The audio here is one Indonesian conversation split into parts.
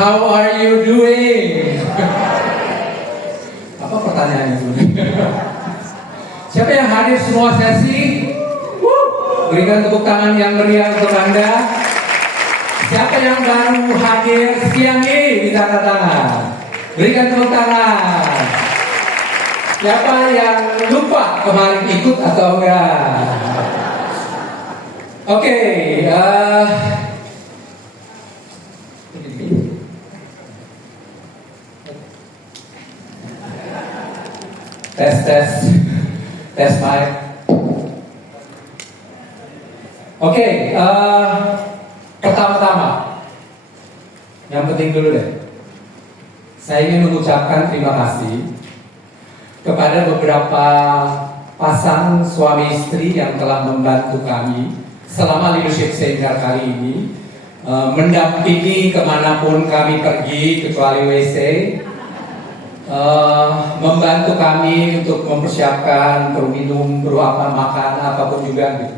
how are you doing? Apa pertanyaannya itu? Siapa yang hadir semua sesi? Berikan tepuk tangan yang meriah untuk Anda. Siapa yang baru hadir siang ini? Bisa angkat tangan. Berikan tepuk tangan. Siapa yang lupa kemarin ikut atau enggak? Oke, tes mic. Oke, pertama-tama, yang penting dulu deh. Saya ingin mengucapkan terima kasih kepada beberapa pasangan suami istri yang telah membantu kami selama leadership seminar kali ini, mendampingi kemanapun kami pergi kecuali WC, membantu kami untuk mempersiapkan perlu minum, perlu apa makan, apapun juga gitu.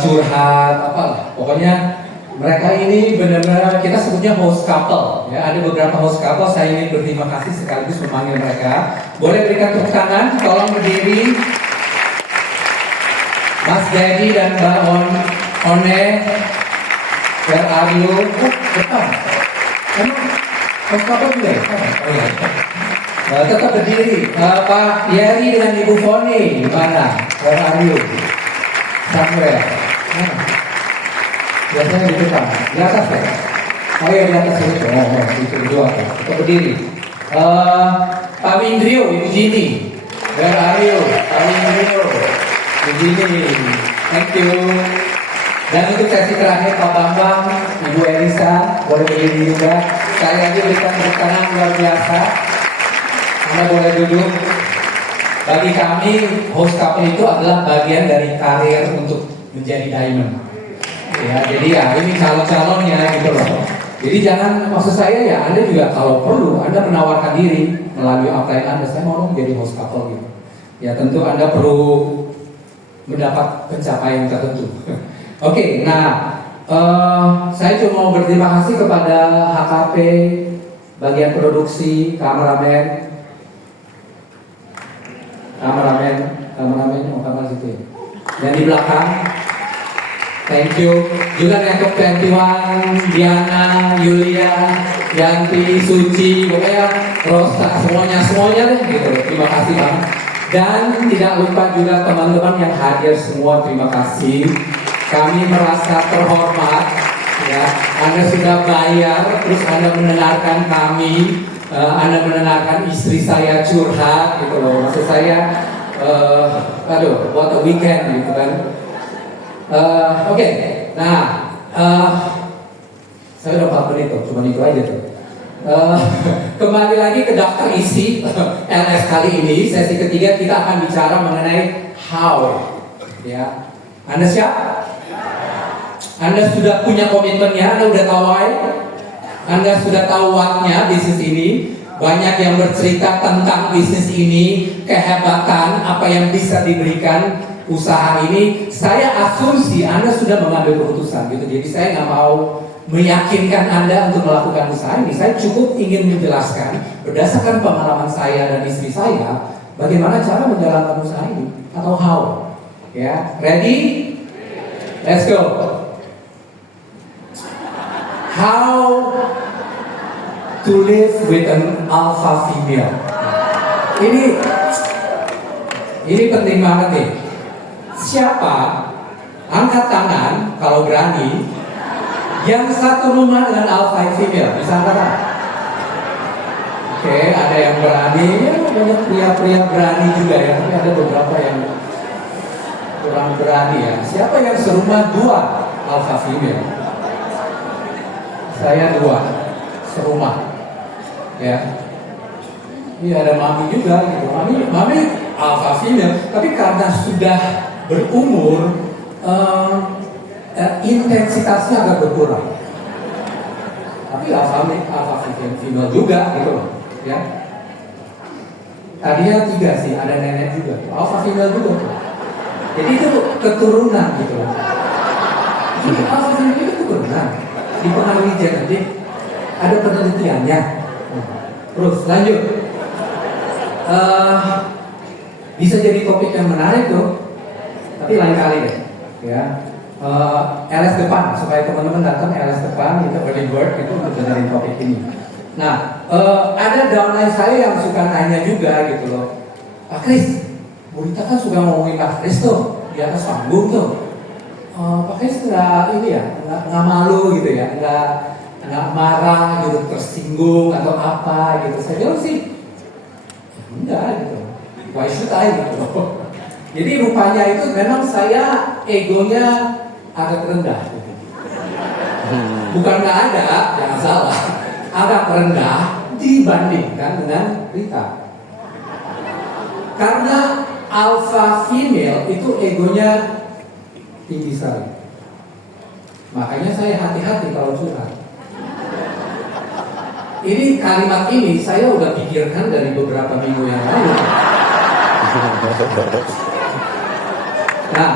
Curhat, apalah, pokoknya mereka ini benar-benar kita sebutnya host couple. Ya, ada beberapa host couple. Saya ingin berterima kasih sekaligus memanggil mereka. Boleh berikan tepuk tangan, tolong berdiri. Mas Dedi dan Mbak One, where are you? Depan. Emang host couple juga ya? Oh ya. Tetap berdiri. Pak Yeri dengan Ibu Foni, mana? Where are you? Somewhere. Biasanya di depan, di atas ya? Oh iya di atas itu, itu berdua. Kita berdiri. Pak Windrio, Ibu Jini, where are you? Pak Windrio, Ibu Jini, thank you. Dan untuk sesi terakhir Pak Bambang, Ibu Elisa, boleh berdiri juga. Sekali lagi berikan tepuk tangan luar biasa. Anda boleh duduk. Bagi kami, host couple itu adalah bagian dari karir untuk menjadi diamond. Ya, jadi ya ini calon-calonnya gitu loh. Jadi jangan, maksud saya ya Anda juga kalau perlu Anda menawarkan diri melalui upline Anda. Saya mau menjadi host couple gitu. Ya tentu Anda perlu mendapat pencapaian tertentu. Oke, nah saya cuma mau berterima kasih kepada HKP, bagian produksi, kameramen, oh kamera situ ya. Dan di belakang. Thank you. Juga untuk 21, Diana, Yulia, Yanti, Suci, pokoknya Rosa, semuanya deh gitu. Terima kasih Bang. Dan tidak lupa juga teman-teman yang hadir semua, terima kasih. Kami merasa terhormat ya. Anda sudah bayar, terus Anda mendengarkan kami, Anda mendengarkan istri saya curhat gitu loh. Maksud saya what a weekend gitu kan. Oke. Nah, saya udah 4 menit tuh, cuma itu aja tuh. Kembali lagi ke daftar isi LS kali ini, sesi ketiga kita akan bicara mengenai how. Ya, Anda siap? Anda sudah punya komitmennya, Anda udah tahu why, Anda sudah tahu what-nya bisnis ini. Banyak yang bercerita tentang bisnis ini, kehebatan, apa yang bisa diberikan usaha ini. Saya asumsi Anda sudah mengambil keputusan gitu. Jadi saya nggak mau meyakinkan Anda untuk melakukan usaha ini. Saya cukup ingin menjelaskan berdasarkan pengalaman saya dan istri saya bagaimana cara menjalankan usaha ini atau how. Ya, ready? Let's go. How to live with an alpha female. Ini penting banget nih. Siapa angkat tangan kalau berani yang satu rumah dengan alpha female? Bisa angkat tangan? Oke, ada yang berani, ya banyak pria-pria berani juga ya, tapi ada beberapa yang kurang berani ya. Siapa yang serumah 2 alpha female? Saya 2 serumah. Ya. Iya, ada mami juga gitu. Mami alpha female, tapi karena sudah berumur, intensitasnya agak berkurang. Tapi alpha female juga gitu loh, ya. Tadinya 3 sih, ada nenek juga, alpha female juga. Jadi itu keturunan gitu loh. Jadi alpha female itu keturunan, dipengaruhi genetik. Ada penelitiannya. Terus lanjut. Bisa jadi topik yang menarik tuh, tapi lain kali deh. Ya. LS depan supaya teman-teman datang LS depan itu early bird itu untuk dengerin topik ini. Nah, ada downline saya yang suka nanya juga gitu loh. Pak Kris, Bu Rita kan suka ngomongin Pak Kris tuh di atas panggung tuh. Pak Kris nggak ini ya, nggak malu gitu ya, nggak marah gitu, tersinggung atau apa gitu. Saya bilang sih, enggak gitu. Why should I gitu. Jadi rupanya itu memang saya egonya agak rendah. Gitu. Bukan nggak ada, jangan salah. Agak rendah dibandingkan dengan Rita. Karena alpha female itu egonya tinggi sekali. Makanya saya hati-hati kalau curhat. Ini kalimat ini saya udah pikirkan dari beberapa minggu yang lalu. Nah,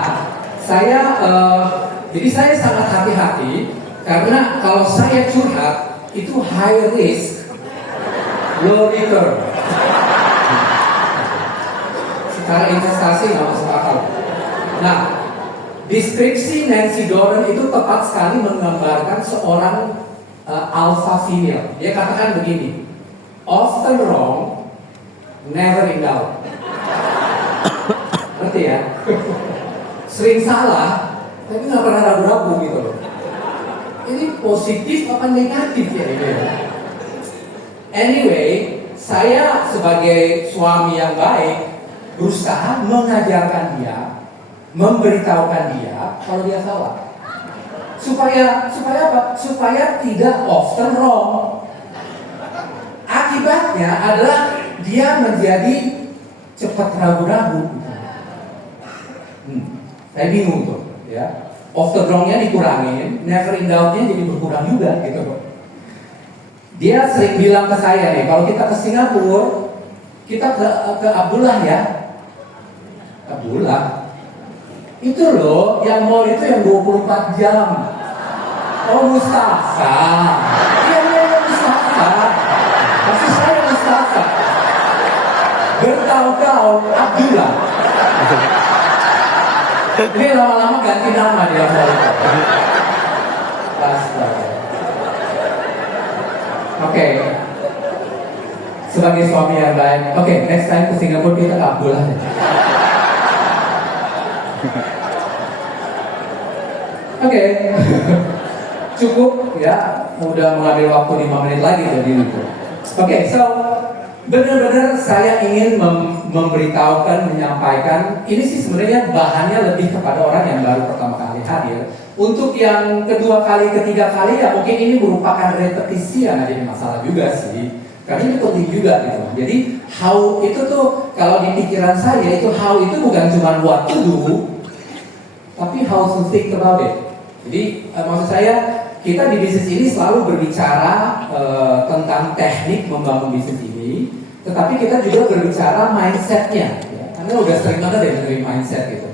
jadi saya sangat hati-hati karena kalau saya curhat itu high risk, low return. Secara investasi nggak masuk akal. Nah, deskripsi Nancy Doran itu tepat sekali menggambarkan seorang alpha female. Dia katakan begini, often wrong, never in doubt. Ngerti ya? Sering salah, tapi nggak pernah ragu-ragu gitu loh. Ini positif apa negatif ya ini? Anyway, saya sebagai suami yang baik berusaha mengajarkan dia, memberitahukan dia kalau dia salah. Supaya apa? Supaya tidak often wrong. Akibatnya adalah dia menjadi cepat ragu-ragu. Saya bingung tuh, ya. Often wrong-nya dikurangin, never in doubt-nya jadi berkurang juga gitu. Dia sering bilang ke saya nih, kalau kita ke Singapura, kita ke Abdullah ya. Abdullah. Itu loh, yang mall itu yang 24 jam. Oh Mustafa. Iya Mustafa. Maksud saya Mustafa. Bertahun-tahun Abdullah. Ini lama-lama ganti nama dia mall itu. Astaga. Oke. Sebagai suami yang baik. Oke, next time ke Singapura kita ke Abdullah. Oke. Cukup ya, udah mengambil waktu 5 menit lagi jadi itu. Oke, so benar-benar saya ingin memberitahukan, menyampaikan. Ini sih sebenarnya bahannya lebih kepada orang yang baru pertama kali hadir. Untuk yang kedua kali, ketiga kali ya mungkin ini merupakan repetisi yang jadi masalah juga sih. Karena ini penting juga gitu. Jadi how itu tuh kalau di pikiran saya itu how itu bukan cuma what to do, tapi how to think about it. Jadi maksud saya kita di bisnis ini selalu berbicara tentang teknik membangun bisnis ini, tetapi kita juga berbicara mindsetnya. Ya. Karena udah sering banget ya dari mindset gitu.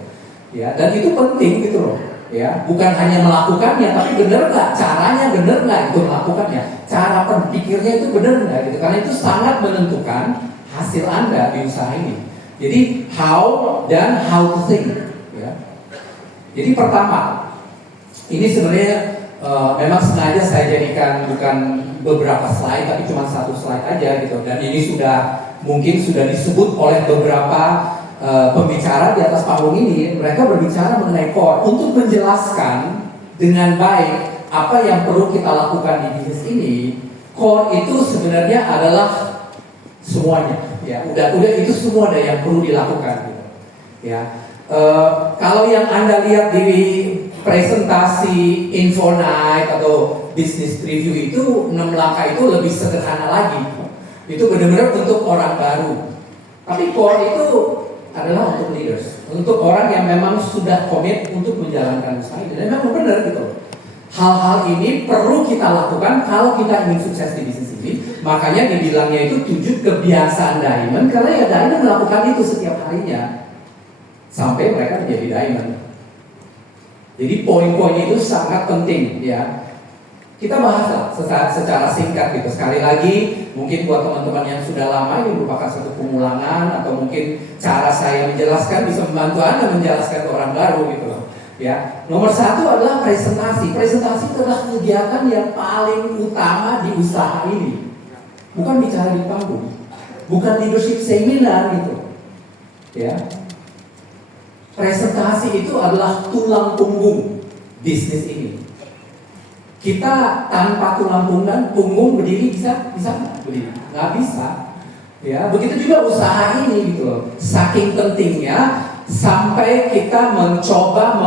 Ya, dan itu penting gitu loh. Ya, bukan hanya melakukannya, tapi benar nggak caranya, benar nggak itu melakukannya, cara berpikirnya itu benar nggak gitu. Karena itu sangat menentukan hasil Anda di usaha ini. Jadi how dan how to think. Ya. Jadi pertama, ini sebenarnya memang sengaja saya jadikan bukan beberapa slide, tapi cuma satu slide aja gitu. Dan ini mungkin sudah disebut oleh beberapa pembicara di atas panggung ini. Mereka berbicara mengenai core untuk menjelaskan dengan baik apa yang perlu kita lakukan di bisnis ini. Core itu sebenarnya adalah semuanya. Ya, udah itu semua ada yang perlu dilakukan. Gitu. Ya, kalau yang Anda lihat di presentasi info night atau business preview itu 6 langkah itu lebih sederhana lagi. Itu benar-benar untuk orang baru. Tapi core itu adalah untuk leaders, untuk orang yang memang sudah komit untuk menjalankan usaha ini. Dan memang benar gitu. Hal-hal ini perlu kita lakukan kalau kita ingin sukses di bisnis ini. Makanya dibilangnya itu 7 kebiasaan diamond, karena ya diamond melakukan itu setiap harinya sampai mereka menjadi diamond. Jadi poin-poin itu sangat penting ya. Kita bahas lah secara singkat gitu. Sekali lagi, mungkin buat teman-teman yang sudah lama ini merupakan satu pengulangan, atau mungkin cara saya menjelaskan bisa membantu Anda menjelaskan ke orang baru gitu loh. Ya, nomor satu adalah presentasi. Presentasi itu adalah kegiatan yang paling utama di usaha ini. Bukan bicara di panggung, bukan leadership seminar gitu. Ya, presentasi itu adalah tulang punggung bisnis ini. Kita tanpa tulang punggung berdiri bisa nggak berdiri? Nggak bisa. Ya, begitu juga usaha ini gitu loh. Saking pentingnya sampai kita mencoba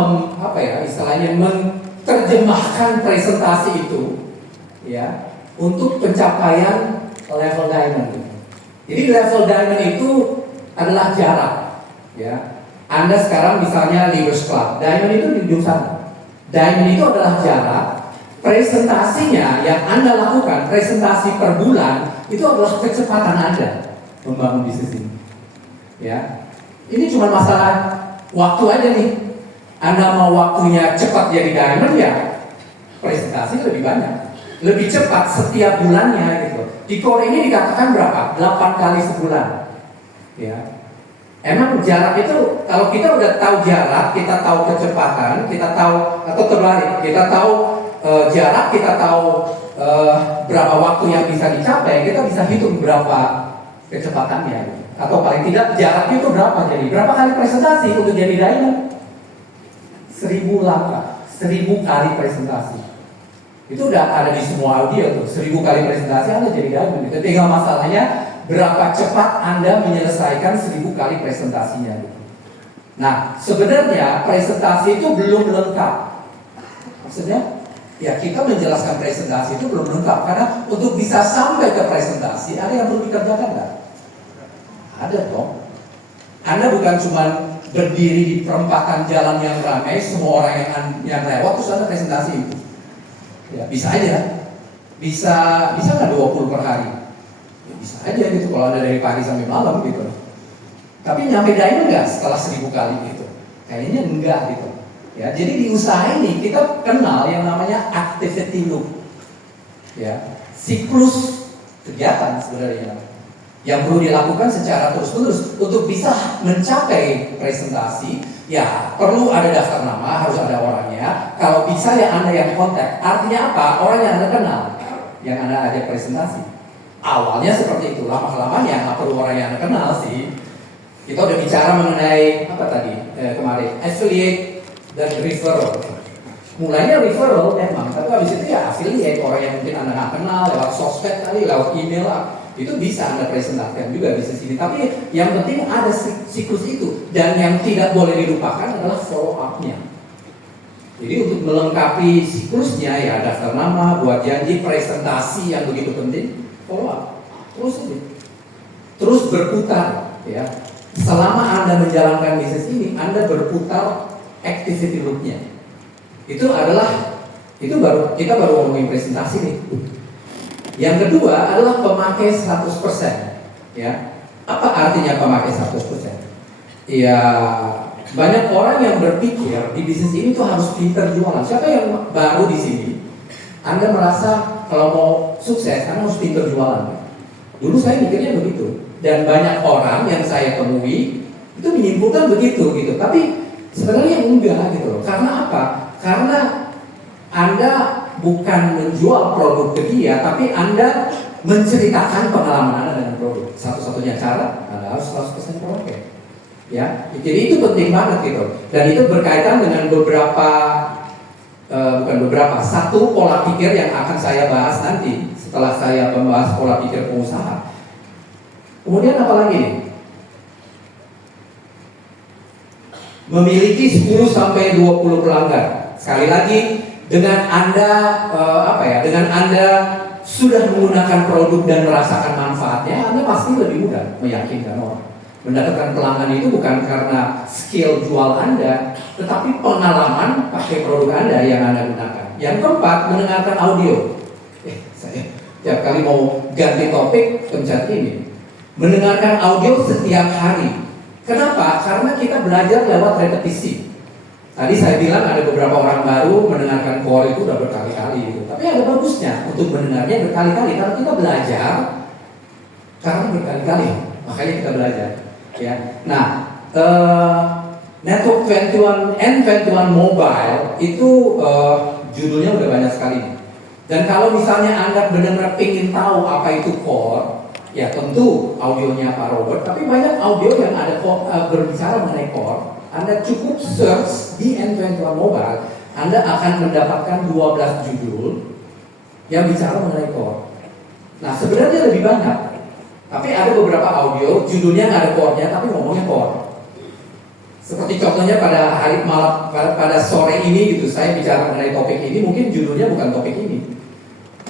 istilahnya menerjemahkan presentasi itu ya untuk pencapaian level diamond. Jadi level diamond itu adalah jarak ya. Anda sekarang misalnya Leaders Club, diamond itu di ujung sana. Diamond itu adalah jarak. Presentasinya yang Anda lakukan, presentasi per bulan, itu adalah kecepatan Anda membangun bisnis ini. Ya, ini cuma masalah waktu aja nih. Anda mau waktunya cepat jadi diamond ya, presentasi lebih banyak, lebih cepat setiap bulannya gitu. Di core ini dikatakan berapa? 8 kali sebulan. Ya, emang jarak itu kalau kita udah tahu jarak, kita tahu kecepatan, kita tahu atau terbalik, kita tahu jarak, kita tahu berapa waktu yang bisa dicapai, kita bisa hitung berapa kecepatannya, atau paling tidak jaraknya itu berapa. Jadi berapa kali presentasi untuk jadi diamond? 1000 langkah, 1000 kali presentasi. Itu udah ada di semua audio tuh. 1000 kali presentasi Anda jadi diamond. Itu tinggal masalahnya berapa cepat Anda menyelesaikan 1000 kali presentasinya. Nah, sebenarnya presentasi itu belum lengkap. Maksudnya ya, kita menjelaskan presentasi itu belum lengkap, karena untuk bisa sampai ke presentasi ada yang perlu dikerjakan nggak? Ada dong. Anda bukan cuma berdiri di perempatan jalan yang ramai, semua orang yang lewat terus Anda presentasi itu. Ya, bisa aja. Bisa nggak 20 per hari? Ya, bisa aja gitu kalau Anda dari pagi sampai malam gitu. Tapi nyampe diamond nggak setelah 1000 kali gitu? Kayaknya enggak gitu. Ya, jadi di usaha ini kita kenal yang namanya activity loop, ya, siklus kegiatan sebenarnya yang perlu dilakukan secara terus-menerus untuk bisa mencapai presentasi. Ya, perlu ada daftar nama, harus ada orangnya. Kalau bisa ya Anda yang kontak. Artinya apa? Orang yang Anda kenal, yang Anda ajak presentasi. Awalnya seperti itu, lama-kelamaan ya nggak perlu orang yang Anda kenal sih. Kita udah bicara mengenai apa tadi kemarin, affiliate dan referral. Mulainya referral memang, tapi habis itu ya affiliate, orang yang mungkin Anda nggak kenal, lewat sosmed kali, lewat email lah. Itu bisa Anda presentasikan juga bisnis ini. Tapi yang penting ada siklus itu. Dan yang tidak boleh dilupakan adalah follow up-nya. Jadi untuk melengkapi siklusnya ya daftar nama, buat janji, presentasi yang begitu penting, follow up. Terus berputar ya. Selama Anda menjalankan bisnis ini, Anda berputar activity loop-nya. Itu kita baru ngomongin presentasi nih. Yang kedua adalah pemakai 100%. Ya. Apa artinya pemakai 100%? Ya, banyak orang yang berpikir di bisnis ini tuh harus pinter jualan. Siapa yang baru di sini? Anda merasa kalau mau sukses, Anda harus pinter jualan. Dulu saya mikirnya begitu. Dan banyak orang yang saya temui itu menyimpulkan begitu gitu. Tapi sebenarnya enggak gitu loh. Karena apa? Karena Anda bukan menjual produk ke dia, tapi Anda menceritakan pengalaman Anda dengan produk. Satu-satunya cara Anda harus 100% pakai. Ya, jadi itu penting banget gitu. Dan itu berkaitan dengan satu pola pikir yang akan saya bahas nanti setelah saya membahas pola pikir pengusaha. Kemudian apa lagi nih? Memiliki 10 sampai 20 pelanggan. Sekali lagi, dengan Anda dengan Anda sudah menggunakan produk dan merasakan manfaatnya, Anda pasti lebih mudah meyakinkan orang. Mendapatkan pelanggan itu bukan karena skill jual Anda, tetapi pengalaman pakai produk Anda yang Anda gunakan. Yang keempat, mendengarkan audio. Saya tiap kali mau ganti topik pencet ini. Mendengarkan audio setiap hari. Kenapa? Karena kita belajar lewat repetisi. Tadi saya bilang ada beberapa orang baru mendengarkan core itu udah berkali-kali gitu. Tapi ada bagusnya untuk mendengarnya berkali-kali. Kalau kita belajar, karena berkali-kali, makanya kita belajar. Ya. Nah, Network 21 N21 Mobile itu judulnya udah banyak sekali. Dan kalau misalnya Anda benar-benar ingin tahu apa itu core, ya tentu audionya Pak Robert. Tapi banyak audio yang ada berbicara mengenai core. Anda cukup search di N21 Mobile, Anda akan mendapatkan 12 judul yang bicara mengenai core. Nah, sebenarnya lebih banyak. Tapi ada beberapa audio, judulnya nggak ada core-nya, tapi ngomongnya core. Seperti contohnya pada hari malam, pada sore ini gitu, saya bicara mengenai topik ini, mungkin judulnya bukan topik ini,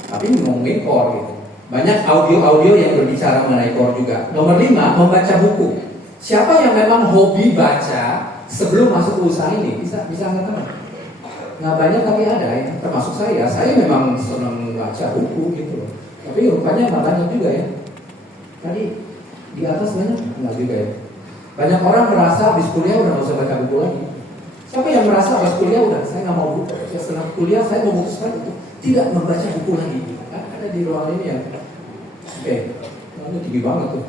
tapi ngomongin core gitu. Banyak audio-audio yang berbicara mengenai core juga. Nomor 5, membaca buku. Siapa yang memang hobi baca sebelum masuk ke usaha ini? Bisa nggak teman? Nggak banyak tapi ada ya, termasuk saya. Saya memang senang baca buku gitu. Tapi rupanya nggak banyak juga ya. Tadi di atas banyak? Nggak juga ya. Banyak orang merasa habis kuliah udah nggak usah baca buku lagi. Siapa yang merasa habis kuliah udah saya nggak mau buku. Setelah kuliah saya memutuskan untuk tidak membaca buku lagi. Ada di ruangan ini ya. Oke, itu tinggi banget tuh.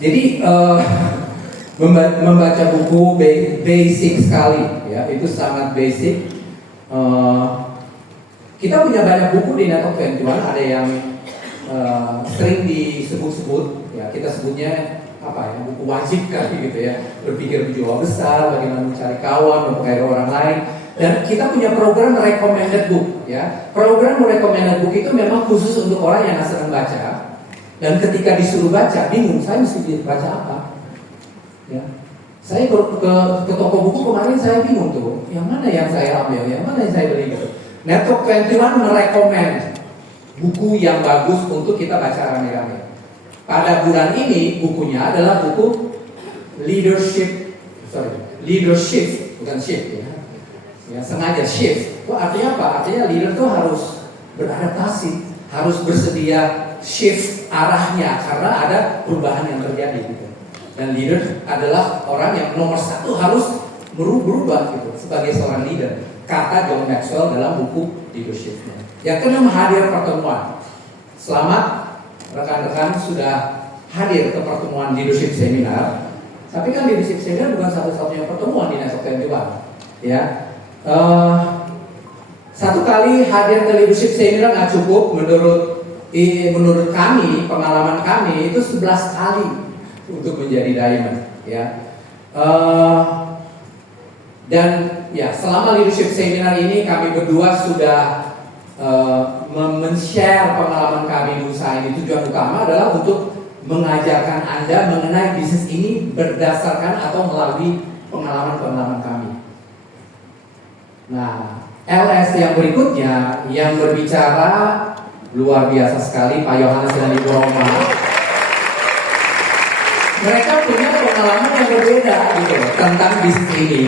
Jadi membaca buku basic sekali, ya itu sangat basic. Kita punya banyak buku di Network 21, ada yang sering disebut-sebut, ya kita sebutnya apa ya, buku wajib kali gitu ya, berpikir berjiwa besar, bagaimana mencari kawan, mempengaruhi orang lain. Dan kita punya program recommended book, ya. Program recommended book itu memang khusus untuk orang yang nggak senang baca. Dan ketika disuruh baca, bingung, saya mesti baca apa? Ya. Saya ke toko buku kemarin saya bingung tuh, yang mana yang saya ambil, yang mana yang saya beli gitu. Network 21 merekomend buku yang bagus untuk kita baca rame-rame. Pada bulan ini bukunya adalah buku leadership, bukan shift ya. Ya sengaja shift. Itu artinya apa? Artinya leader itu harus beradaptasi, harus bersedia shift arahnya karena ada perubahan yang terjadi gitu. Dan leader adalah orang yang nomor satu harus berubah gitu sebagai seorang leader. Kata John Maxwell dalam buku Leadership-nya. Yang keenam, hadir pertemuan. Selamat rekan-rekan sudah hadir ke pertemuan leadership seminar. Tapi kan leadership seminar bukan satu-satunya pertemuan di Network 21. Ya. Satu kali hadir ke leadership seminar nggak cukup. Menurut kami, pengalaman kami itu 11 kali untuk menjadi diamond, ya. Dan ya selama leadership seminar ini kami berdua sudah men-share pengalaman kami di usaha ini. Tujuan utama adalah untuk mengajarkan Anda mengenai bisnis ini berdasarkan atau melalui pengalaman-pengalaman kami. Nah, LS yang berikutnya yang berbicara luar biasa sekali, Pak Yohanes dan Ibu Roma. Mereka punya pengalaman yang berbeda gitu tentang bisnis ini.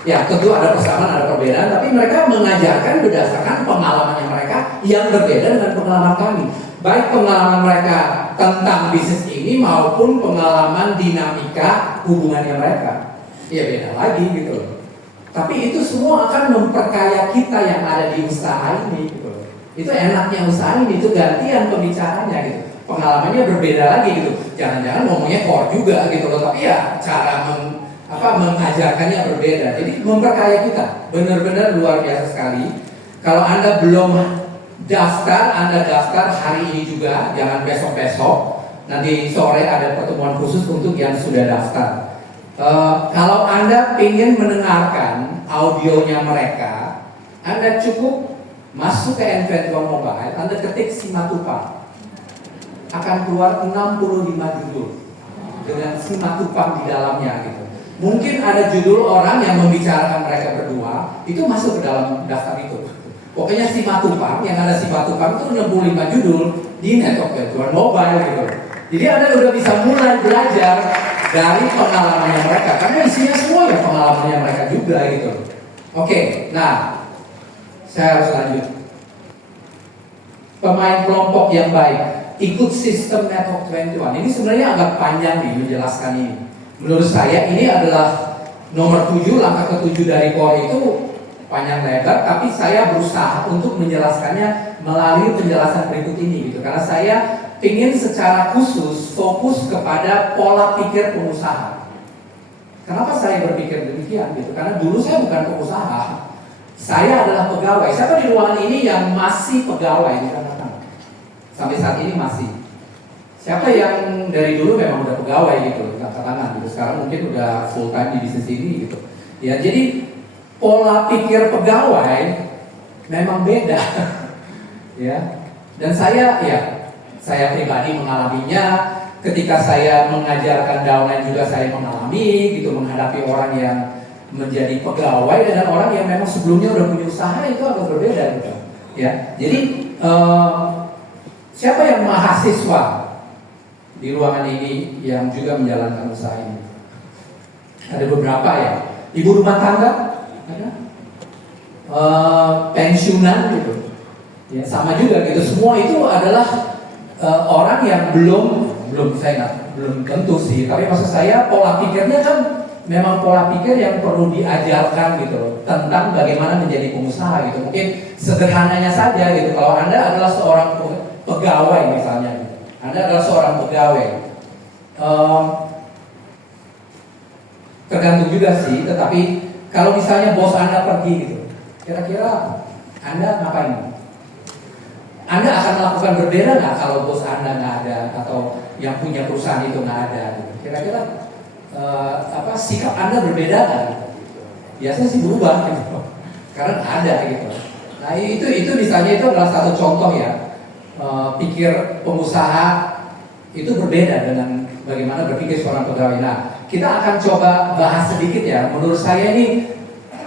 Ya tentu ada persamaan, ada perbedaan, tapi mereka mengajarkan berdasarkan pengalaman mereka yang berbeda dengan pengalaman kami. Baik pengalaman mereka tentang bisnis ini maupun pengalaman dinamika hubungannya mereka. Ya beda lagi gitu. Tapi itu semua akan memperkaya kita yang ada di usaha ini gitu. Itu enaknya usaha ini, itu gantian pembicaranya gitu. Pengalamannya berbeda lagi gitu. Jangan-jangan ngomongnya core juga gitu loh, tapi ya cara mengajarkannya berbeda. Jadi memperkaya kita. Benar-benar luar biasa sekali. Kalau Anda belum daftar, Anda daftar hari ini juga, jangan besok-besok. Nanti sore ada pertemuan khusus untuk yang sudah daftar. Kalau Anda ingin mendengarkan audionya mereka, Anda cukup masuk ke N21 Mobile, Anda ketik Simatupang, akan keluar 65 judul dengan Simatupang di dalamnya gitu. Mungkin ada judul orang yang membicarakan mereka berdua, itu masuk ke dalam daftar itu. Pokoknya Simatupang, yang ada Simatupang itu 65 judul di Network 21 Mobile gitu. Jadi Anda udah bisa mulai belajar dari pengalamannya mereka, karena isinya semua ya pengalamannya mereka juga gitu. Oke, nah saya harus lanjut. Pemain kelompok yang baik, ikut sistem Network 21. Ini sebenarnya agak panjang nih menjelaskan ini. Menurut saya ini adalah nomor 7, langkah ke-7 dari core itu panjang lebar, tapi saya berusaha untuk menjelaskannya melalui penjelasan berikut ini gitu. Karena saya ingin secara khusus fokus kepada pola pikir pengusaha. Kenapa saya berpikir demikian gitu? Karena dulu saya bukan pengusaha. Saya adalah pegawai. Siapa di ruangan ini yang masih pegawai di sana? Sampai saat ini masih. Siapa yang dari dulu memang udah pegawai gitu, angkat tangan gitu. Sekarang mungkin udah full time di bisnis ini gitu. Ya, jadi pola pikir pegawai memang beda. Ya. Dan saya pribadi mengalaminya. Ketika saya mengajarkan downline juga saya mengalami gitu, menghadapi orang yang menjadi pegawai dan orang yang memang sebelumnya udah punya usaha, itu agak berbeda gitu. Ya, jadi siapa yang mahasiswa di ruangan ini yang juga menjalankan usaha ini? Ada beberapa ya. Ibu rumah tangga, ada. Pensiunan gitu. Ya, sama juga gitu. Semua itu adalah orang yang belum tentu sih, tapi maksud saya pola pikirnya kan memang pola pikir yang perlu diajarkan gitu tentang bagaimana menjadi pengusaha gitu. Mungkin sederhananya saja gitu, kalau Anda adalah seorang pegawai misalnya gitu. Anda adalah seorang pegawai, tergantung juga sih, tetapi kalau misalnya bos Anda pergi gitu, kira-kira Anda ngapain? Anda akan melakukan berbeda nggak kalau bos Anda nggak ada atau yang punya perusahaan itu nggak ada? Gitu. Kira-kira sikap Anda berbeda nggak? Gitu. Biasanya sih berubah gitu, karena ada gitu. Nah itu misalnya itu adalah satu contoh ya, pikir pengusaha itu berbeda dengan bagaimana berpikir seorang pegawai. Nah kita akan coba bahas sedikit ya. Menurut saya ini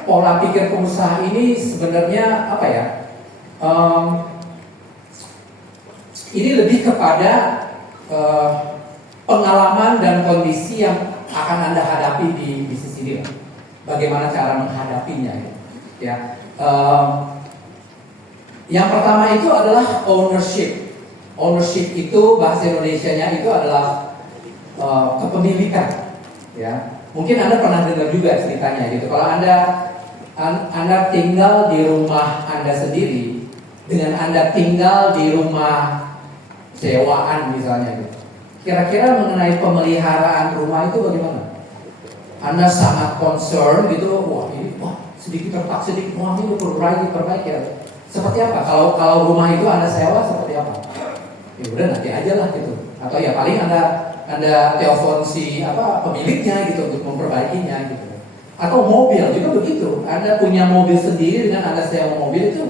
pola pikir pengusaha ini sebenarnya apa ya? Ini lebih kepada pengalaman dan kondisi yang akan Anda hadapi di bisnis ini. Bagaimana cara menghadapinya ya. Yang pertama itu adalah ownership. Ownership itu bahasa Indonesianya itu adalah kepemilikan ya. Mungkin Anda pernah dengar juga ceritanya gitu. Kalau Anda tinggal di rumah Anda sendiri dengan Anda tinggal di rumah sewaan misalnya gitu. Kira-kira mengenai pemeliharaan rumah itu bagaimana? Anda sangat concern gitu, sedikit retak sedikit, ini perbaiki ya. Seperti apa? Kalau rumah itu Anda sewa seperti apa? Ya udah nanti aja lah gitu. Atau ya paling Anda telepon si pemiliknya gitu untuk memperbaikinya gitu. Atau mobil juga begitu. Anda punya mobil sendiri dengan Anda sewa mobil itu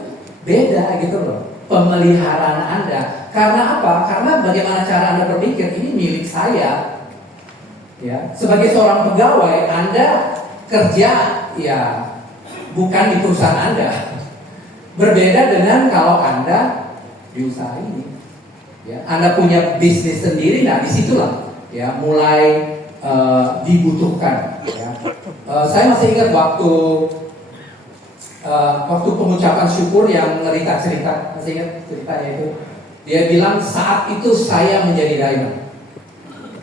beda gitu loh. Pemeliharaan Anda. Karena apa? Karena bagaimana cara Anda berpikir, ini milik saya. Ya, sebagai seorang pegawai, Anda kerja ya bukan di perusahaan Anda. Berbeda dengan kalau Anda di usaha ini. Ya, Anda punya bisnis sendiri, nah disitulah ya mulai dibutuhkan. Ya. Saya masih ingat waktu pengucapan syukur yang Rita cerita, masih ingat ceritanya itu? Dia bilang saat itu saya menjadi diamond.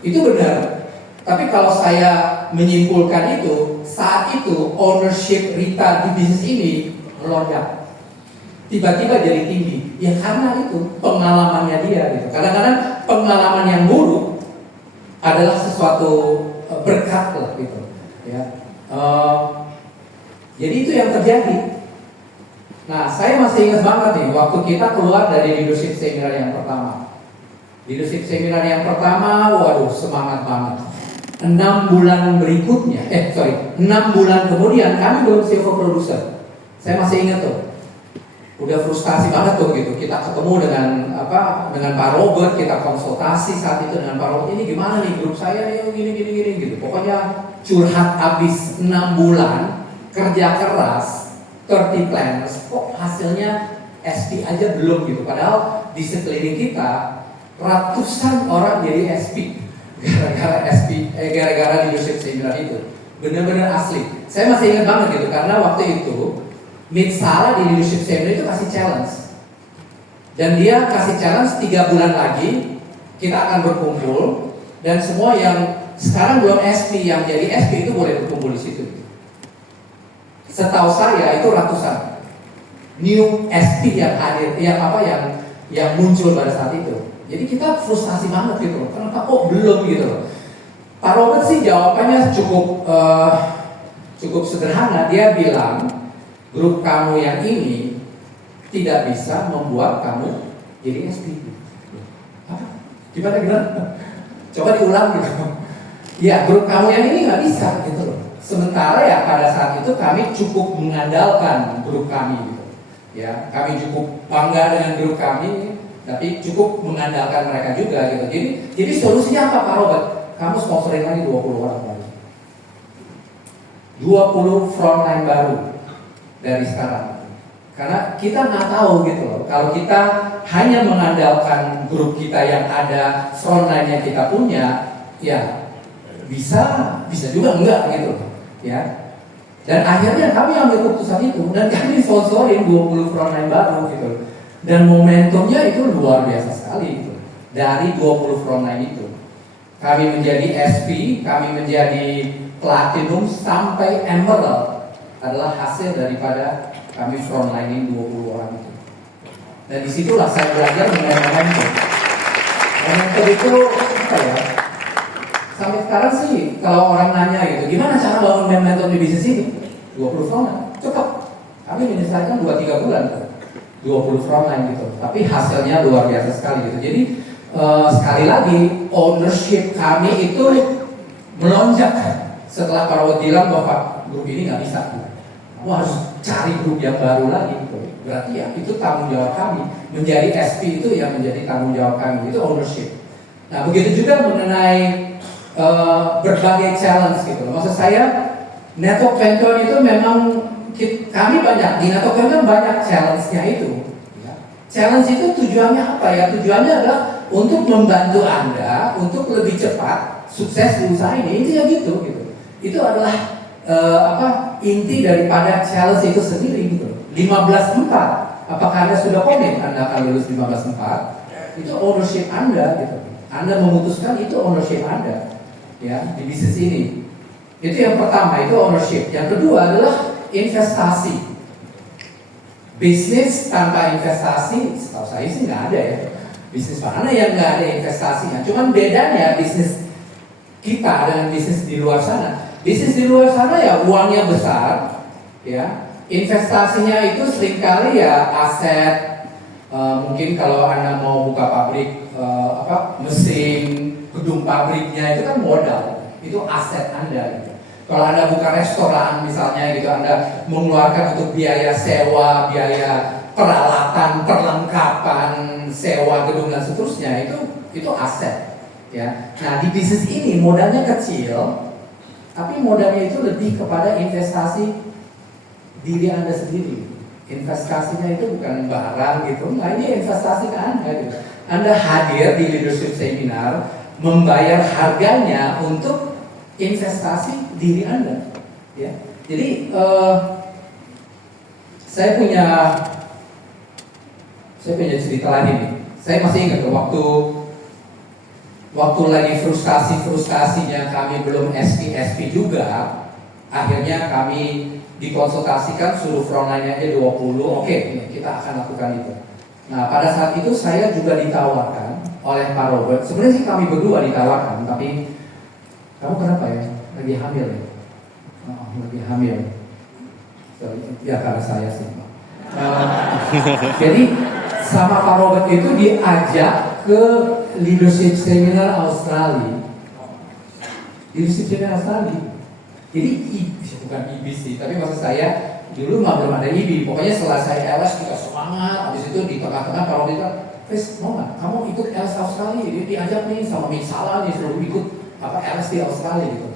Itu benar. Tapi kalau saya menyimpulkan itu, saat itu ownership Rita di bisnis ini melonjak. Tiba-tiba jadi tinggi. Ya karena itu pengalamannya dia gitu. Kadang-kadang pengalaman yang buruk adalah sesuatu berkat lah gitu. Ya. Jadi itu yang terjadi. Nah, saya masih ingat banget nih waktu kita keluar dari leadership seminar yang pertama. Leadership seminar yang pertama, waduh semangat banget. 6 bulan berikutnya, 6 bulan kemudian kami belum silver producer. Saya masih ingat tuh. Udah frustasi banget tuh gitu. Kita ketemu dengan Pak Robert, kita konsultasi saat itu dengan Pak Robert. Ini gimana nih grup saya nih gini gitu. Pokoknya curhat habis 6 bulan, kerja keras. 30 planners, kok hasilnya SP aja belum gitu. Padahal di sekeliling kita ratusan orang jadi SP gara-gara leadership seminar itu. Benar-benar asli. Saya masih ingat banget gitu karena waktu itu Mit Salah di leadership seminar itu kasih challenge. Dan dia kasih challenge 3 bulan lagi kita akan berkumpul dan semua yang Sekarang belum SP, yang jadi SP itu boleh berkumpul di situ. Setahu saya itu ratusan new SP yang hadir, yang muncul pada saat itu. Jadi kita frustasi banget gitu loh. Kenapa kok belum gitu loh? Pak Robert sih jawabannya cukup sederhana. Dia bilang grup kamu yang ini tidak bisa membuat kamu jadi SP. Apa? Gimana? Coba diulang gitu. Ya, grup kamu yang ini nggak bisa gitu loh. Sementara ya pada saat itu kami cukup mengandalkan grup kami gitu. Ya, kami cukup bangga dengan grup kami, tapi cukup mengandalkan mereka juga gitu. Jadi solusinya apa Pak Robert? Kamu sponsorin lagi 20 orang baru. 20 frontline baru dari sekarang. Karena kita nggak tahu gitu loh. Kalau kita hanya mengandalkan grup kita yang ada frontline yang kita punya, ya bisa juga enggak gitu loh. Ya. Dan akhirnya kami ambil keputusan itu dan kami sponsorin 20 frontline baru gitu. Dan momentumnya itu luar biasa sekali gitu. Dari 20 frontline itu kami menjadi SP, kami menjadi platinum sampai emerald adalah hasil daripada kami frontlining 20 orang itu. Dan disitulah saya belajar mengenai momentum. Momentum itu apa ya? Sampai sekarang sih kalau orang nanya gitu, gimana cara bangun momentum di bisnis ini? 20 frontline, cepat. Kami menyelesaikan 2-3 bulan, 20 frontline gitu. Tapi hasilnya luar biasa sekali gitu. Jadi sekali lagi ownership kami itu melonjak setelah Pak Robert bilang bahwa grup ini nggak bisa. Kamu harus cari grup yang baru lagi gitu. Berarti ya itu tanggung jawab kami. Menjadi SP itu yang menjadi tanggung jawab kami. Itu ownership. Nah begitu juga mengenai berbagai challenge gitu. Maksud saya network venture itu memang kami banyak di network venture banyak challenge-nya itu. Ya. Challenge itu tujuannya apa ya? Tujuannya adalah untuk membantu Anda untuk lebih cepat sukses di usaha ini. Intinya gitu. Itu adalah inti daripada challenge itu sendiri gitu. 15/4. Apakah Anda sudah komit Anda akan lulus 15/4? Itu ownership Anda gitu. Anda memutuskan itu ownership Anda. Ya, di bisnis ini. Itu yang pertama, itu ownership. Yang kedua adalah investasi. Bisnis tanpa investasi, setahu saya sih nggak ada ya. Bisnis mana yang nggak ada investasinya? Cuman bedanya bisnis kita dengan bisnis di luar sana. Bisnis di luar sana ya uangnya besar, ya. Investasinya itu seringkali ya aset. Mungkin kalau Anda mau buka pabrik mesin, gedung pabriknya itu kan modal, itu aset Anda gitu. Kalau Anda buka restoran misalnya gitu, Anda mengeluarkan untuk biaya sewa, biaya peralatan, perlengkapan, sewa gedung dan seterusnya, itu aset ya. Nah di bisnis ini modalnya kecil, tapi modalnya itu lebih kepada investasi diri Anda sendiri. Investasinya itu bukan barang gitu, nah ini investasi ke Anda gitu. Anda hadir di leadership seminar, membayar harganya untuk investasi diri Anda. Ya. Jadi saya punya cerita lagi nih. Saya masih ingat waktu lagi frustasinya kami belum SP juga, akhirnya kami dikonsultasikan suruh frontline aja 20, oke, kita akan lakukan itu. Nah pada saat itu saya juga ditawarkan oleh Pak Robert. Sebenarnya sih kami berdua ditawarkan, tapi kamu kenapa ya? Lagi hamil ya? Lagi hamil. Ya karena saya sih. Jadi sama Pak Robert itu diajak ke leadership seminar Australia. Leadership seminar Australia. Jadi bukan IB sih, tapi maksud saya dulu belum ada IB. Pokoknya setelah saya LS kita semangat. Habis itu di tengah-tengah Pak Robert bilang, Chris, mau nggak? Kamu ikut LS Australia? Dia diajak nih sama Misalah nih, suruh ikut LS di Australia gitu.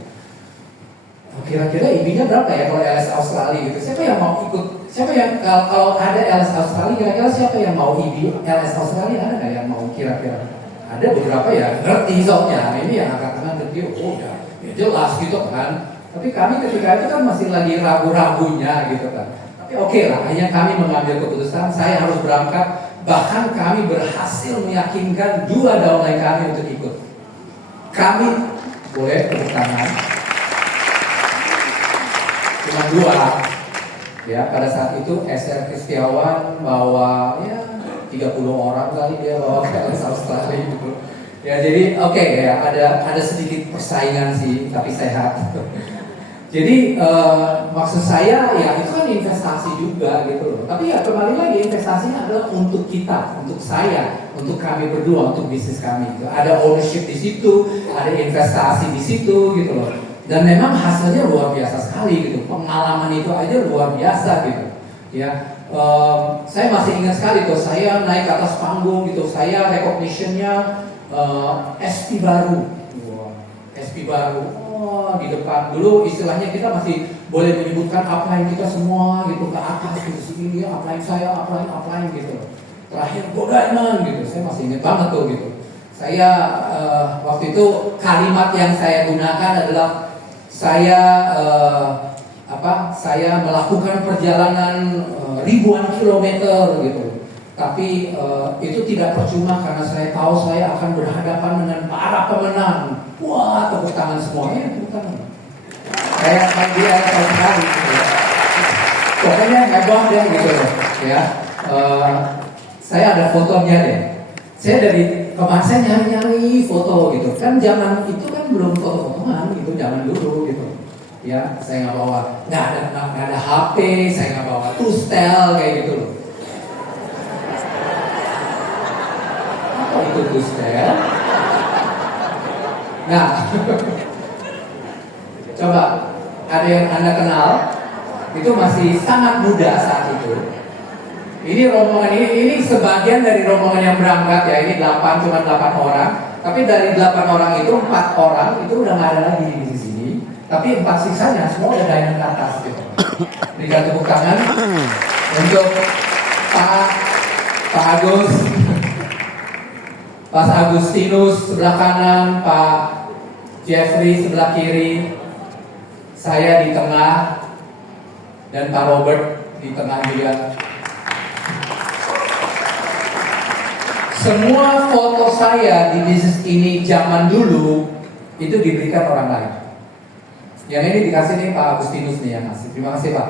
Kira-kira IB-nya berapa ya kalau LS Australia gitu? Siapa yang mau ikut? Siapa yang kalau ada LS Australia, kira-kira siapa yang mau IB LS Australia? Ada nggak yang mau kira-kira? Ada beberapa ya ngerti soalnya. Ini yang angkat-angkat ngerti, oh ya jelas gitu kan. Tapi kami ketika itu kan masih lagi ragu-ragunya gitu kan. Tapi oke lah, hanya kami mengambil keputusan saya harus berangkat. Bahkan kami berhasil meyakinkan 2 downline kami untuk ikut. Kami Boleh tepuk tangan. Cuma 2. Ya, pada saat itu SR Kristiawan bawa ya 30 orang kali dia bawa ke LS Australia gitu. Ya jadi oke, ya ada sedikit persaingan sih, tapi sehat. Jadi maksud saya ya itu kan investasi juga gitu loh. Tapi ya kembali lagi investasinya adalah untuk kita, untuk saya, untuk kami berdua, untuk bisnis kami. Gitu. Ada ownership di situ, ada investasi di situ gitu loh. Dan memang hasilnya luar biasa sekali gitu. Pengalaman itu aja luar biasa gitu. Ya, saya masih ingat sekali tuh saya naik ke atas panggung gitu. Saya recognition-nya SP baru. Wow, SP baru. Oh, di depan dulu istilahnya kita masih boleh menyebutkan upline kita semua gitu ke atas gitu sini ya upline saya upline gitu. Terakhir Go Diamond gitu. Saya masih ingat banget tuh gitu. Saya waktu itu kalimat yang saya gunakan adalah saya saya melakukan perjalanan ribuan kilometer gitu. Tapi itu tidak percuma karena saya tahu saya akan berhadapan dengan para pemenang. Wah, tepuk tangan semuanya, tepuk tangan. Kayak dia tahu sekali gitu ya. Pokoknya hebat deh gitu ya. Saya ada fotonya deh. Saya dari kemarin saya nyari-nyari foto gitu. Kan zaman itu kan belum foto-fotoan gitu, zaman dulu gitu. Ya, saya nggak bawa, nggak ada HP, saya nggak bawa tustel kayak gitu loh. Apa itu tustel? Nah, coba ada yang Anda kenal, itu masih sangat muda saat itu. Ini rombongan ini sebagian dari rombongan yang berangkat ya, ini cuma 8 orang. Tapi dari 8 orang itu 4 orang itu udah nggak ada lagi di sini. Tapi 4 sisanya semua udah diamond ke atas gitu. Berikan tepuk tangan untuk Pak Agus, Pak Agustinus sebelah kanan, Pak Jeffrey sebelah kiri, saya di tengah, dan Pak Robert di tengah juga. Semua foto saya di bisnis ini zaman dulu itu diberikan orang lain. Yang ini dikasih nih Pak Agustinus nih yang ngasih. Terima kasih Pak.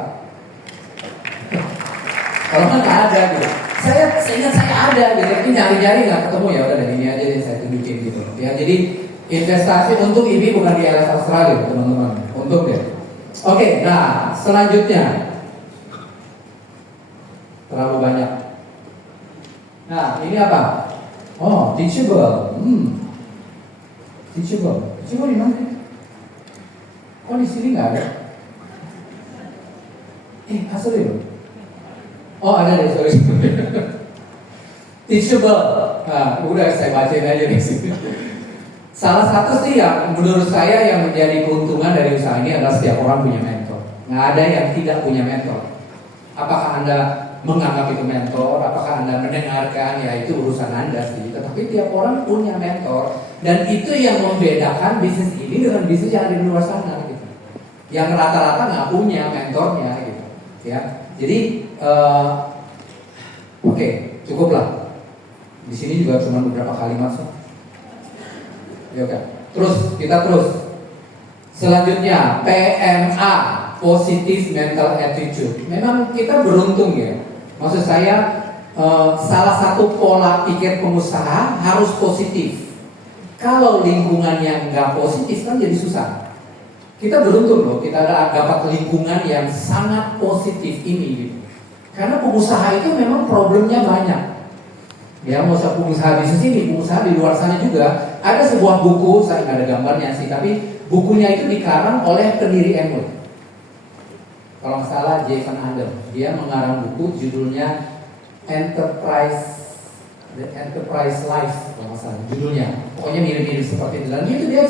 Kalau nggak ada gitu. Saya ingat saya ada gitu. Ini nyari-nyari nggak ketemu ya udah dari ini aja yang saya tunjukin gitu. Ya jadi investasi untuk ini bukan di LS Australia teman-teman. Untung ya. Oke, nah selanjutnya terlalu banyak. Nah ini apa? Oh, teachable. Teachable. Teachable di mana? Oh di sini nggak ada. Asli loh. Oh ada deh, sorry. Teachable. Nah, udah saya bacain aja di sini. Salah satu sih yang menurut saya yang menjadi keuntungan dari usaha ini adalah setiap orang punya mentor. Nggak ada yang tidak punya mentor. Apakah Anda menganggap itu mentor? Apakah Anda mendengarkan? Ya itu urusan Anda sih. Tetapi tiap orang punya mentor. Dan itu yang membedakan bisnis ini dengan bisnis yang ada di luar sana gitu. Yang rata-rata nggak punya mentornya gitu. Ya, jadi oke, cukuplah. Di sini juga cuma beberapa kalimat so. Ya oke. Terus. Selanjutnya PMA, Positive Mental Attitude. Memang kita beruntung ya. Maksud saya salah satu pola pikir pengusaha harus positif. Kalau lingkungan yang nggak positif kan jadi susah. Kita beruntung loh, kita dapat lingkungan yang sangat positif ini gitu. Karena pengusaha itu memang problemnya banyak. Ya, mau pengusaha bisnis ini, pengusaha di luar sana juga. Ada sebuah buku, saya nggak ada gambarnya sih, tapi bukunya itu dikarang oleh pendiri Amway. Kalau nggak salah Jason Adam, dia mengarang buku judulnya The Enterprise Life, kalau nggak salah judulnya. Pokoknya mirip-mirip seperti itu. Dan itu dia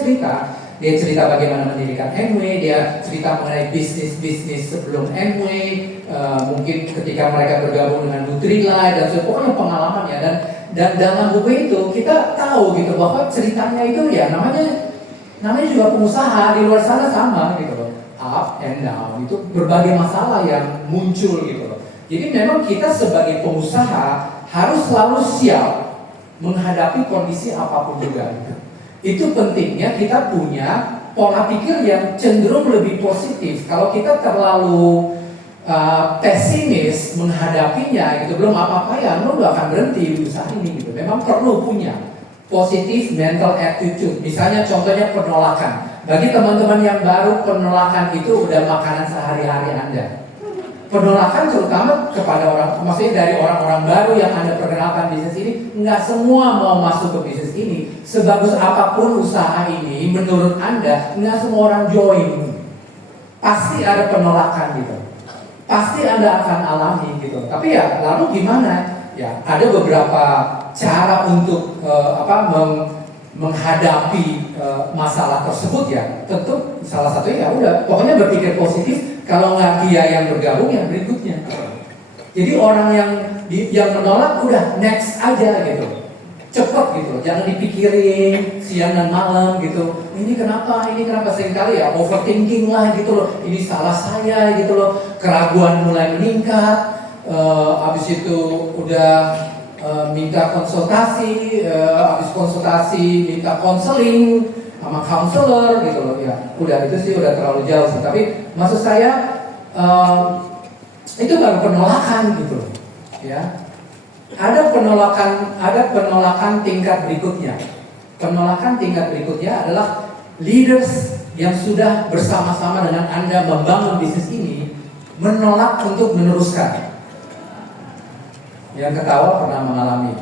cerita bagaimana mendirikan Amway, dia cerita mengenai bisnis sebelum Amway, mungkin ketika mereka bergabung dengan Nutrilite dan pokoknya pengalamannya. Dan dalam buku itu kita tahu gitu bahwa ceritanya itu ya namanya juga pengusaha di luar sana sama gitu loh, up and down, itu berbagai masalah yang muncul gitu loh. Jadi memang kita sebagai pengusaha harus selalu siap menghadapi kondisi apapun juga gitu. Itu pentingnya kita punya pola pikir yang cenderung lebih positif. Kalau kita terlalu pesimis menghadapinya gitu, belum apa-apa ya, lo gak akan berhenti di usaha ini gitu. Memang perlu punya positif mental attitude. Misalnya contohnya penolakan. Bagi teman-teman yang baru, penolakan itu udah makanan sehari-hari Anda. Penolakan terutama kepada orang, maksudnya dari orang-orang baru yang Anda perkenalkan bisnis ini, nggak semua mau masuk ke bisnis ini. Sebagus apapun usaha ini, menurut Anda, nggak semua orang join. Pasti ada penolakan gitu. Pasti Anda akan alami gitu. Tapi ya lalu gimana? Ya ada beberapa cara untuk menghadapi masalah tersebut ya. Tentu salah satunya ya udah pokoknya berpikir positif. Kalau nggak dia yang bergabung yang berikutnya. Jadi orang yang menolak udah next aja gitu. Cepet gitu, jangan dipikirin siang dan malam gitu. Ini kenapa seringkali ya overthinking lah gitu loh. Ini salah saya gitu loh. Keraguan mulai meningkat. Habis itu udah minta konsultasi, habis konsultasi minta konseling sama counselor gitu loh ya. Udah itu sih udah terlalu jauh sih. Tapi maksud saya itu baru penolakan gitu loh. Ya. Ada penolakan tingkat berikutnya. Penolakan tingkat berikutnya adalah leaders yang sudah bersama-sama dengan Anda membangun bisnis ini menolak untuk meneruskan. Yang ketawa pernah mengalami.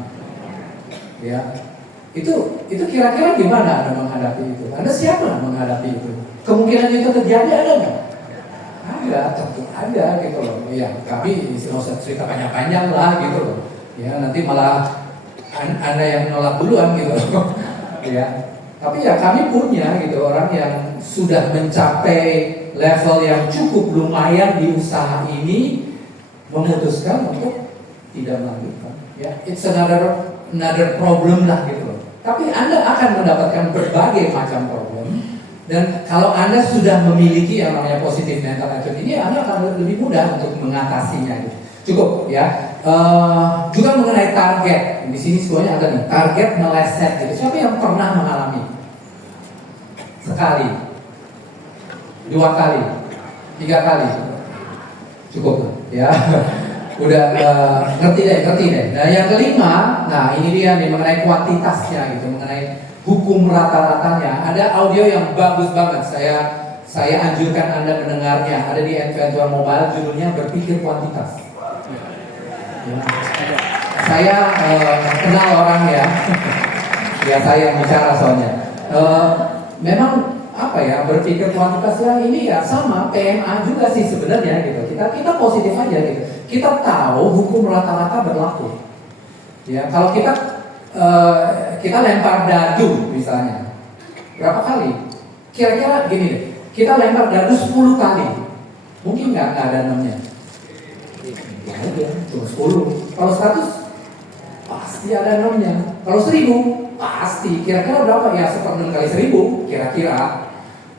Ya. Itu kira-kira gimana Anda menghadapi itu? Anda siapa menghadapi itu? Kemungkinan itu terjadi ada nggak? Ada, tentu ada gitu loh. Ya, kami nggak usah cerita panjang-panjang lah gitu loh. Ya, nanti malah Anda yang menolak duluan gitu loh. Ya. Tapi ya kami punya gitu orang yang sudah mencapai level yang cukup lumayan di usaha ini memutuskan untuk tidak melanjutkan. Ya, it's another problem lah gitu loh. Tapi Anda akan mendapatkan berbagai macam problem. Dan kalau Anda sudah memiliki yang namanya positive mental attitude ini, Anda akan lebih mudah untuk mengatasinya. Gitu. Cukup ya. Juga mengenai target. Di sini semuanya ada nih. Target meleset. Gitu. Siapa yang pernah mengalami? Sekali, 2 kali, 3 kali. Cukup ya. Udah ngerti deh. Nah yang kelima, nah ini dia nih mengenai kuantitasnya gitu, mengenai hukum rata-ratanya. Ada audio yang bagus banget. Saya anjurkan Anda mendengarnya. Ada di N21 Mobile, judulnya Berpikir Kuantitas. Ya. Saya kenal orang ya. Ya saya yang bicara soalnya. Memang apa ya, berpikir kuantitas ya ini ya sama PMA juga sih sebenarnya gitu. Kita positif aja gitu. Kita tahu hukum rata-rata berlaku. Ya, kalau kita lempar dadu misalnya. Berapa kali? Kira-kira gini deh. Kita lempar dadu 10 kali. Mungkin nggak ada 6-nya. Ya udah, cuma 10. Kalau 100 pasti ada 6-nya. Kalau 1000 pasti. Kira-kira berapa? Ya 1/6 kali 1000 kira-kira.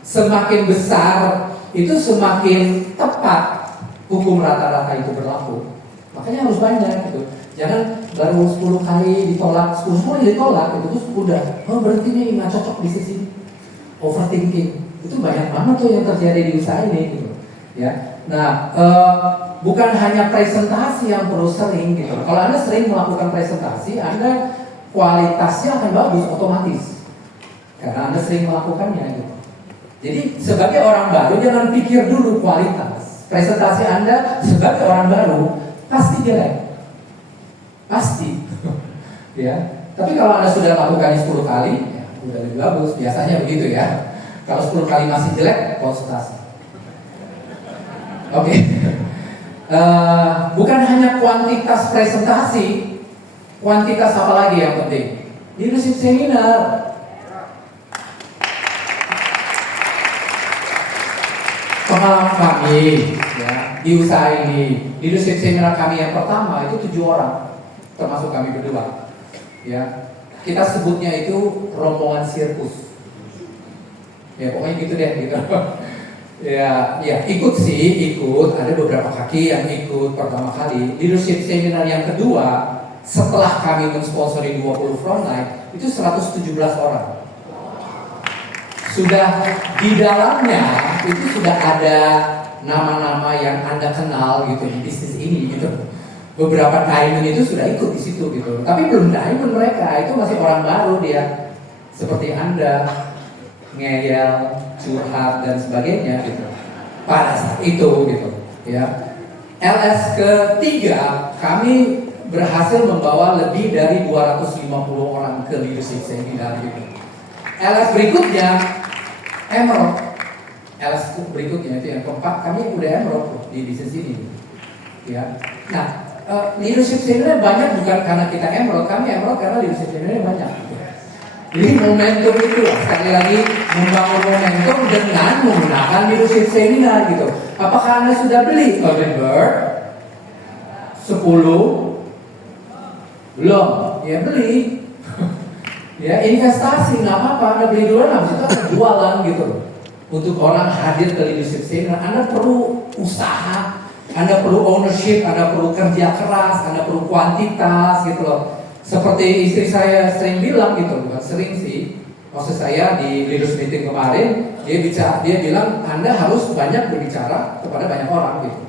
Semakin besar itu semakin tepat hukum rata-rata itu berlaku. Makanya harus banyak gitu. Jangan baru 10 kali ditolak, 10 kali ditolak itu terus udah. Oh berarti ini nggak cocok di sisi overthinking. Itu banyak banget tuh yang terjadi di usaha ini gitu. Ya. Nah, bukan hanya presentasi yang perlu sering gitu. Kalau Anda sering melakukan presentasi, Anda kualitasnya akan bagus otomatis. Karena Anda sering melakukannya gitu. Jadi sebagai orang baru jangan pikir dulu kualitas. Presentasi Anda sebagai orang baru pasti jelek. Pasti. Ya. Tapi kalau Anda sudah lakukannya 10 kali, ya udah lebih bagus. Biasanya begitu ya. Kalau 10 kali masih jelek, konsultasi. Oke. Bukan hanya kuantitas presentasi, kuantitas apa lagi yang penting? Leadership seminar. Pengalaman kami ya, di usaha ini, leadership seminar kami yang pertama itu 7 orang, termasuk kami berdua. Ya, kita sebutnya itu rombongan sirkus. Ya pokoknya gitu deh gitu. Ya ikut. Ada beberapa kaki yang ikut pertama kali. Leadership seminar yang kedua setelah kami mensponsori 20 frontline itu 117 orang. sudah di dalamnya itu sudah ada nama-nama yang Anda kenal gitu di bisnis ini gitu. Beberapa diamond itu sudah ikut di situ gitu. Tapi belum diamond mereka, itu masih orang baru dia. Seperti Anda ngeyel, curhat dan sebagainya gitu. Pada saat itu gitu, ya. LS ketiga kami berhasil membawa lebih dari 250 orang ke leadership seminar gitu. LS berikutnya Emerald. LS berikutnya itu yang keempat, kami udah Emerald di bisnis ini. Ya. Nah, leadership seminar banyak bukan karena kita Emerald, kami Emerald karena leadership seminar banyak. Gitu. Jadi momentum itu sekali lagi membangun momentum dengan menggunakan leadership seminar gitu. Apakah Anda sudah beli Golden Bird? 10? Belum? Ya beli. Ya investasi nggak apa-apa, Anda beli duluan, habis itu Anda jualan gitu. Untuk orang hadir ke leadership seminar, Anda perlu usaha, Anda perlu ownership, Anda perlu kerja keras, Anda perlu kuantitas gitu loh. Seperti istri saya sering bilang gitu, bukan sering sih. Maksud saya di leadership meeting kemarin, dia bilang Anda harus banyak berbicara kepada banyak orang gitu.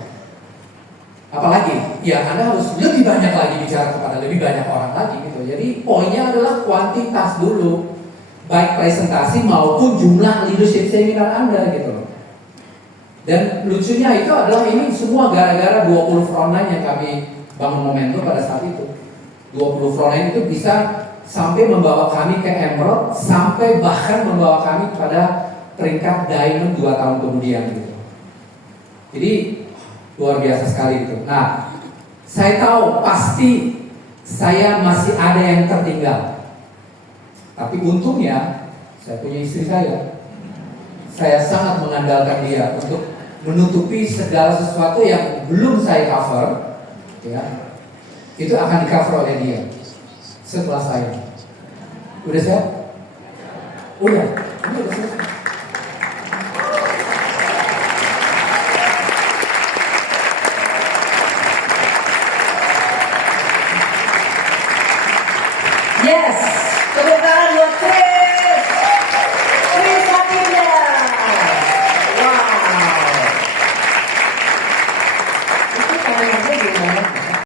Apalagi, ya Anda harus lebih banyak lagi bicara kepada lebih banyak orang lagi gitu. Jadi poinnya adalah kuantitas dulu, baik presentasi maupun jumlah leadership seminar Anda gitu loh. Dan lucunya itu adalah ini semua gara-gara 20 frontline yang kami bangun momentum pada saat itu. 20 frontline itu bisa sampai membawa kami ke Emerald, sampai bahkan membawa kami kepada peringkat Diamond 2 tahun kemudian gitu. Jadi luar biasa sekali gitu. Nah, saya tahu pasti saya masih ada yang tertinggal. Tapi untungnya saya punya istri saya. Saya sangat mengandalkan dia untuk menutupi segala sesuatu yang belum saya cover, ya. Itu akan di-cover oleh dia setelah saya. Udah siap? Udah. Ini udah selesai. Yes, tepuk tangan